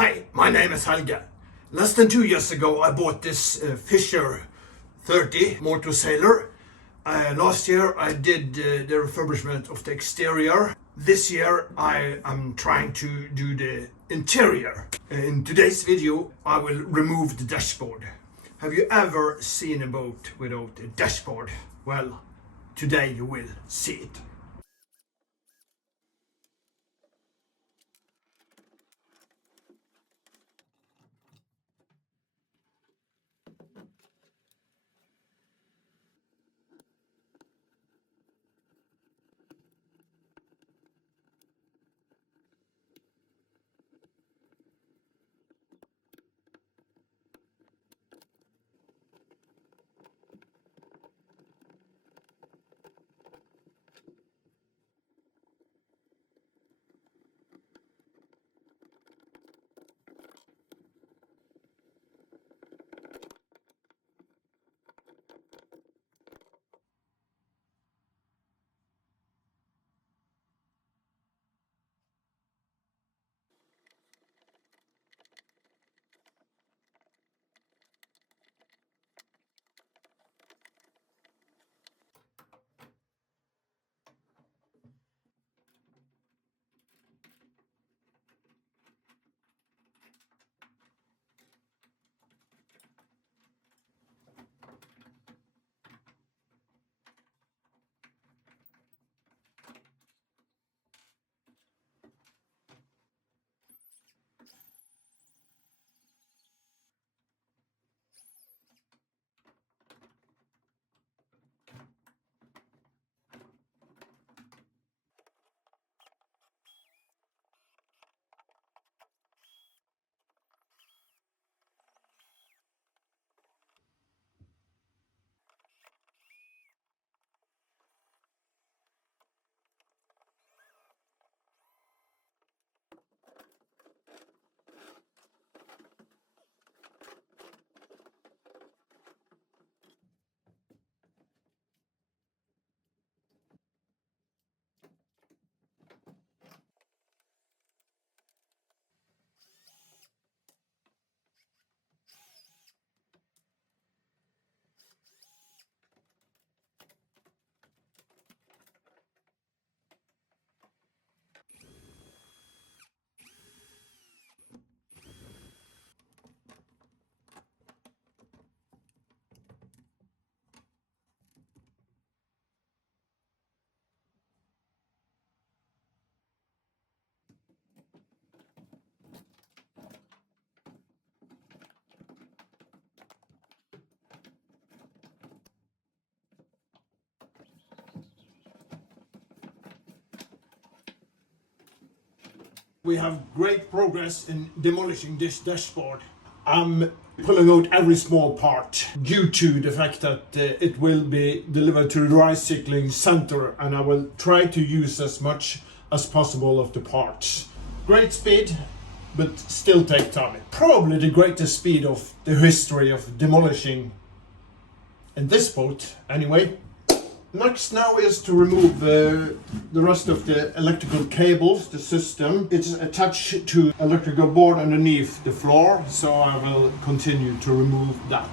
Hi, my name is Helge. Less than 2 years ago I bought this Fisher 30 motor sailor. Last year I did the refurbishment of the exterior. This year I am trying to do the interior. In today's video I will remove the dashboard. Have you ever seen a boat without a dashboard? Well, today you will see it. We have great progress in demolishing this dashboard. I'm pulling out every small part due to the fact that it will be delivered to the recycling center, and I will try to use as much as possible of the parts. Great speed, but still take time. Probably the greatest speed of the history of demolishing in this boat anyway. Next now is to remove the rest of the electrical cables, the system. It's attached to electrical board underneath the floor, so I will continue to remove that.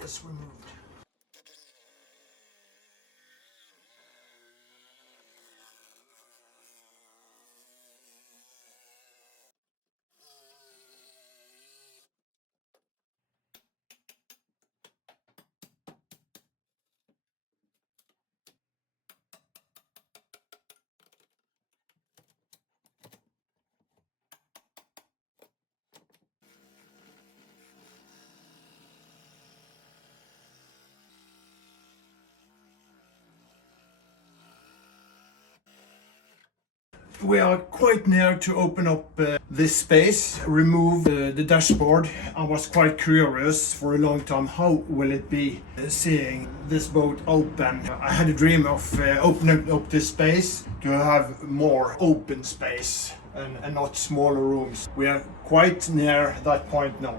this removed. We are quite near to open up this space, remove the dashboard. I was quite curious for a long time, how will it be seeing this boat open? I had a dream of opening up this space to have more open space and not smaller rooms. We are quite near that point now.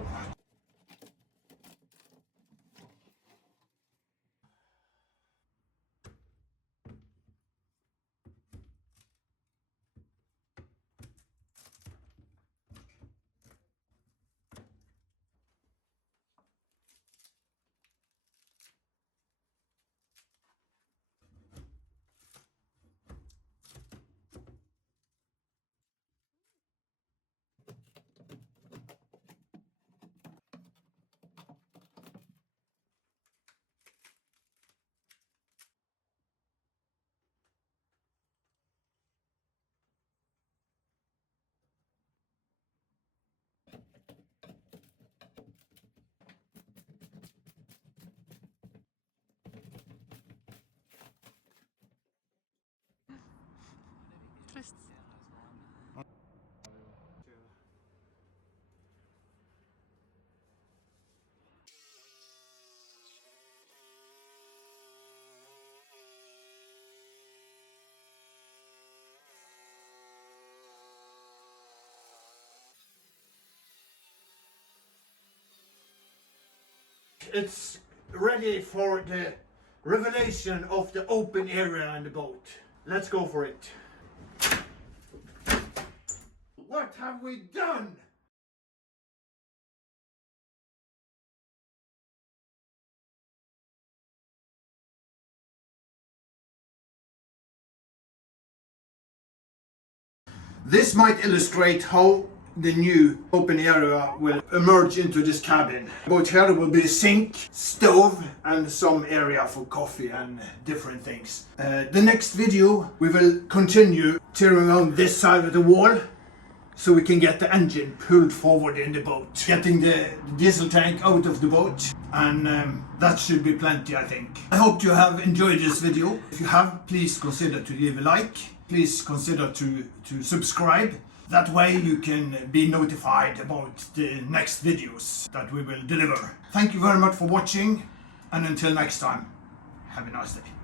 It's ready for the revelation of the open area in the boat. Let's go for it. What have we done? This might illustrate how the new open area will emerge into this cabin. Both here there will be a sink, stove and some area for coffee and different things. The next video we will continue tearing on this side of the wall so we can get the engine pulled forward in the boat. Getting the diesel tank out of the boat, and that should be plenty, I think. I hope you have enjoyed this video. If you have, please consider to leave a like. Please consider to subscribe. That way you can be notified about the next videos that we will deliver. Thank you very much for watching, and until next time, have a nice day.